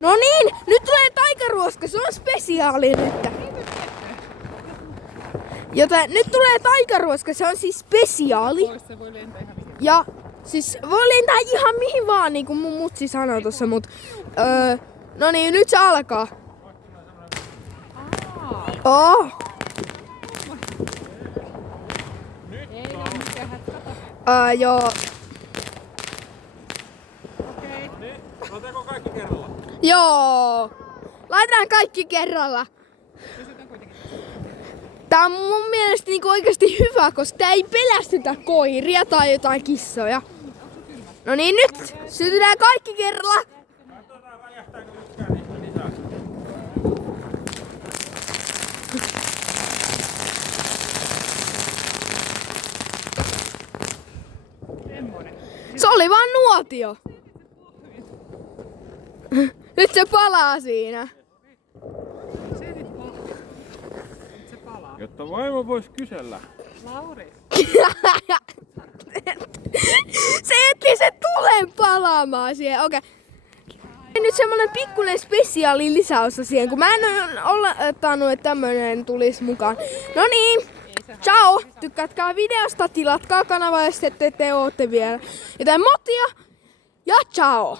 No niin, nyt tulee taikaruoska, se on spesiaali nyt. Joten nyt tulee taikaruoska, se on siis spesiaali. Se voi lentää ihan mihin. Ja siis voi lentää ihan mihin vaan, niin kuin mun mutsi sanoi tossa, mut no niin, nyt se alkaa. Oh. Ei oo mikään hätkä. Joo. Okei. No niin, otetaanko kaikki kerralla? Joo. Laitetaan kaikki kerralla. Pysytään kuitenkin. Tää on mun mielestä niinku oikeasti hyvä, koska tää ei pelästytä koiria tai jotain kissoja. No niin, nyt sytytään kaikki kerralla. Katsotaan räjähtääkö yksikään niistä lisää. Semmonen. Se oli vaan nuotio. Nyt se palaa siinä. Setit vahvasti. Nyt se palaa. Jotta vaimo vois kysellä. Lauri. Se etti se tulen palaamaan siihen. Okei. Nyt semmonen pikkuinen spesiaali lisäosa siihen, kun mä en olettanut, että tämmönen tulisi mukaan. No niin. Ciao! Tykkäätkää videosta, tilatkaa kanavaa, jos ette te ootte vielä. Joten motia ja ciao!